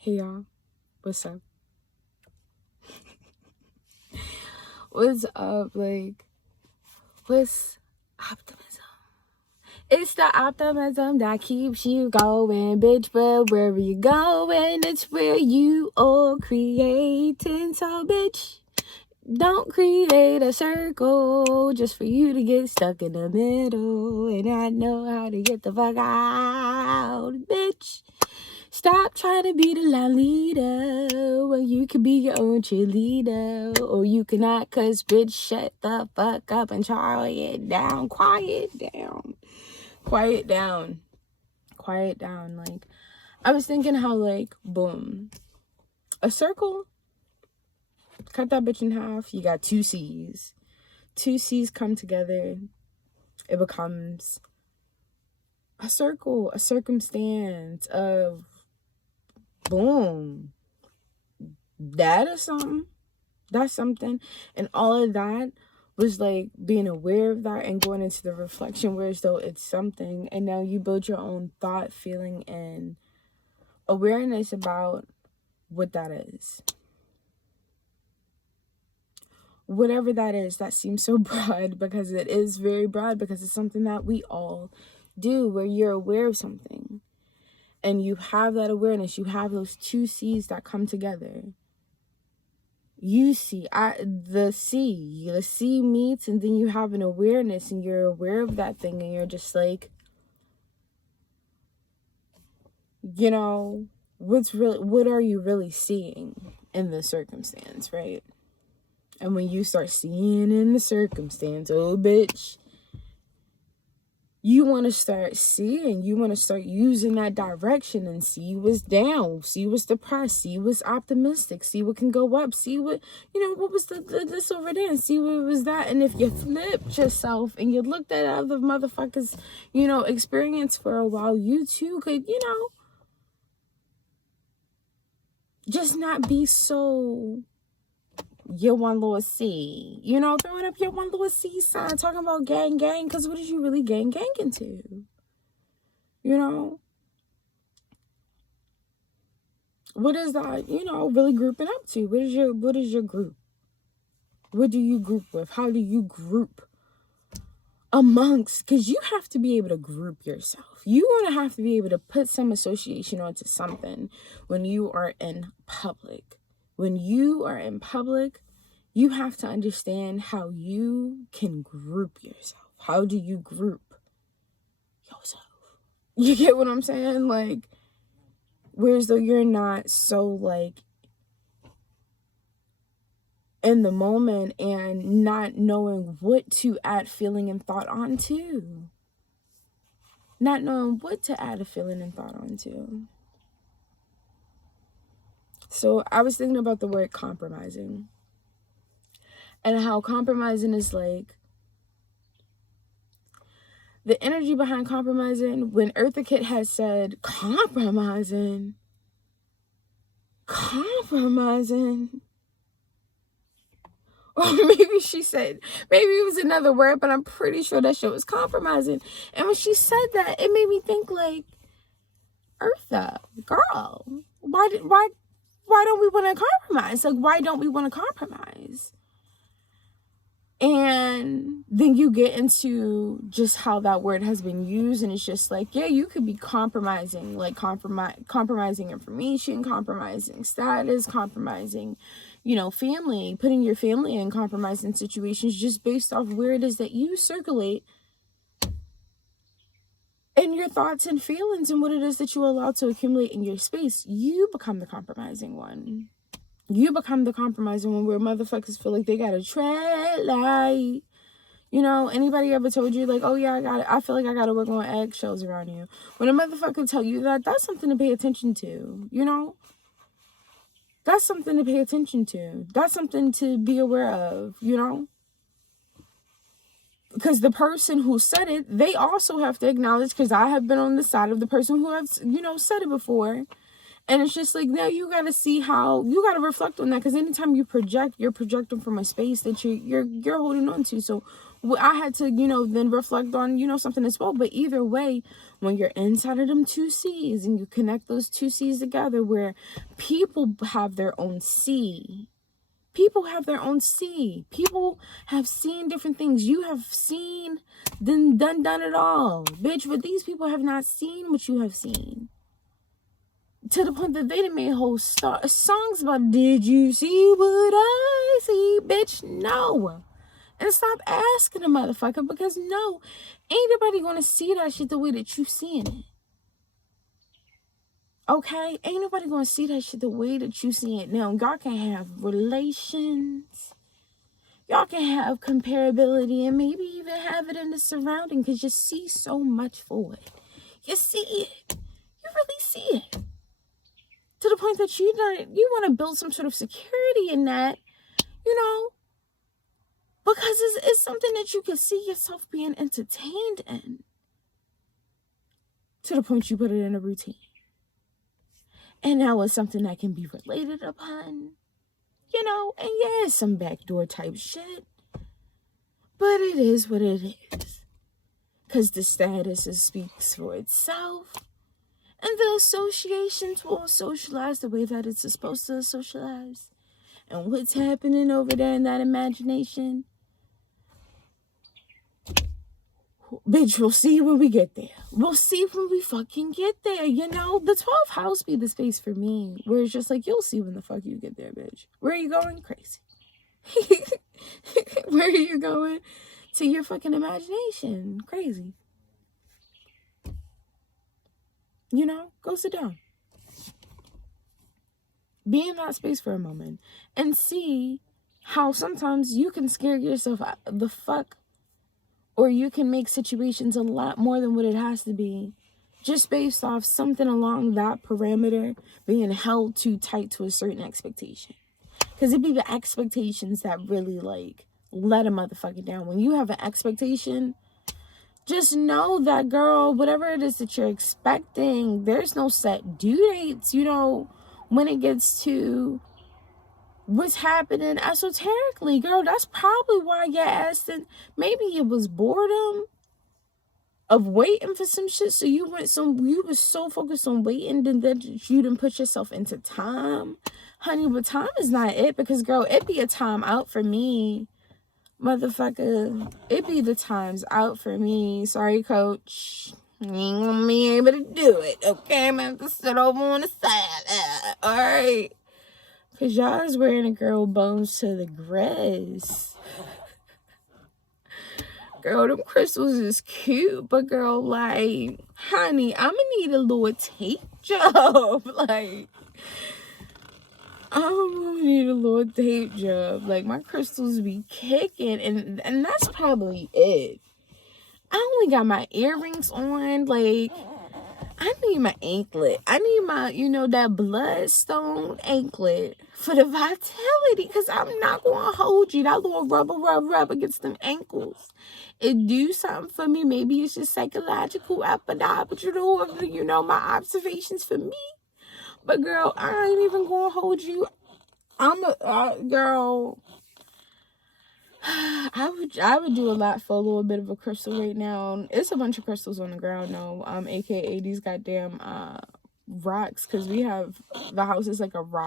Hey y'all, what's up? What's up? Like, what's optimism? It's the optimism that keeps you going, bitch. But wherever you going, it's where you are creating. So, bitch, don't create a circle just for you to get stuck in the middle and not know how to get the fuck out, bitch. Stop trying to be the line leader when you could be your own cheerleader. Or you cannot, cause bitch, shut the fuck up and try it down. Quiet down. Quiet down. Quiet down. Like, I was thinking how, like, boom. A circle, cut that bitch in half, you got two C's. Two C's come together, it becomes a circle, a circumstance of boom. That is something. That's something. And all of that was like being aware of that and going into the reflection where as though it's something. And now you build your own thought, feeling, and awareness about what that is. Whatever that is, that seems so broad because it is very broad because it's something that we all do where you're aware of something. And you have that awareness. You have those two C's that come together. You see, the C meets, and then you have an awareness, and you're aware of that thing, and you're just like, you know, what are you really seeing in the circumstance, right? And when you start seeing in the circumstance, oh bitch, you want to start seeing, you want to start using that direction and see what's down, see what's depressed, see what's optimistic, see what can go up, see what, what was this over there, and see what was that. And if you flipped yourself and you looked at other motherfuckers, experience for a while, you too could, just not be so your one little C, throwing up your one little C sign, talking about gang, because what is you really gang into? What is that, really grouping up to? What is your group? What do you group with? How do you group amongst? Because you have to be able to group yourself. You want to have to be able to put some association onto something when you are in public. When you are in public, you have to understand how you can group yourself. How do you group yourself? You get what I'm saying? Like, whereas though you're not so, like, in the moment and not knowing what to add feeling and thought onto. Not knowing what to add a feeling and thought onto. So I was thinking about the word compromising. And how compromising is like, the energy behind compromising, when Eartha Kitt has said, compromising. Or maybe she said, maybe it was another word, but I'm pretty sure that shit was compromising. And when she said that, it made me think like, Eartha, girl, why don't we want to compromise? Like, why don't we want to compromise? And then you get into just how that word has been used, and it's just like, yeah, you could be compromising, like compromising information, compromising status, compromising, family, putting your family in compromising situations just based off where it is that you circulate and your thoughts and feelings and what it is that you allow to accumulate in your space. You become the compromising one. You become the compromising one where motherfuckers feel like they gotta tread light. Anybody ever told you like, oh yeah, I feel like I gotta work on eggshells around you? When a motherfucker tell you that, that's something to pay attention to, That's something to pay attention to. That's something to be aware of, Because the person who said it, they also have to acknowledge, because I have been on the side of the person who have, said it before. And it's just like, now you got to see how, you got to reflect on that. Because anytime you project, you're projecting from a space that you're holding on to. So I had to, you know, then reflect on, you know, something as well. But either way, when you're inside of them two C's and you connect those two C's together, where people have their own C. People have their own C. People have seen different things. You have seen, done it all. Bitch, but these people have not seen what you have seen. To the point that they done made whole songs about, did you see what I see? Bitch, no. And stop asking a motherfucker, because no, ain't nobody gonna see that shit the way that you seeing it. Okay? Ain't nobody gonna see that shit the way that you see it. Now, y'all can have relations. Y'all can have comparability and maybe even have it in the surrounding, because you see so much for it. You see it. You really see it. To the point that you want to build some sort of security in that, you know, because it's something that you can see yourself being entertained in. To the point you put it in a routine. And now it's something that can be related upon. You know, and yeah, it's some backdoor type shit. But it is what it is. Because the status speaks for itself. And the associations will socialize the way that it's supposed to socialize. And what's happening over there in that imagination? Bitch, we'll see when we get there. We'll see when we fucking get there, you know? The 12th house be the space for me, where it's just like, you'll see when the fuck you get there, bitch. Where are you going? Crazy. Where are you going? To your fucking imagination. Crazy. You know? Go sit down. Be in that space for a moment and see how sometimes you can scare yourself out the fuck, or you can make situations a lot more than what it has to be, just based off something along that parameter being held too tight to a certain expectation. Because it be the expectations that really, like, let a motherfucker down. When you have an expectation, just know that, girl, whatever it is that you're expecting, there's no set due dates, you know, when it gets to what's happening esoterically. Girl, that's probably why your ass, maybe it was boredom of waiting for some shit, so you was so focused on waiting that you didn't put yourself into time. Honey, but time is not it, because, girl, it be a time out for me. Motherfucker, it be the times out for me. Sorry, coach. You ain't gonna be able to do it, okay? I'm gonna have to sit over on the side, alright? Because y'all is wearing a girl bones to the grass. Girl, them crystals is cute, but girl, like, honey, I'm gonna need a little tape job. Like, I'm gonna need a little tape job. Like, my crystals be kicking, and that's probably it. I only got my earrings on. Like, I need my anklet. I need my, you know, that bloodstone anklet for the vitality, because I'm not going to hold you. That little rub against them ankles. It do something for me. Maybe it's just psychological, you know, my observations for me. But, girl, I ain't even going to hold you. Girl, I would do a lot for a little bit of a crystal right now. It's a bunch of crystals on the ground now, aka these goddamn rocks, because we have, the house is like a rock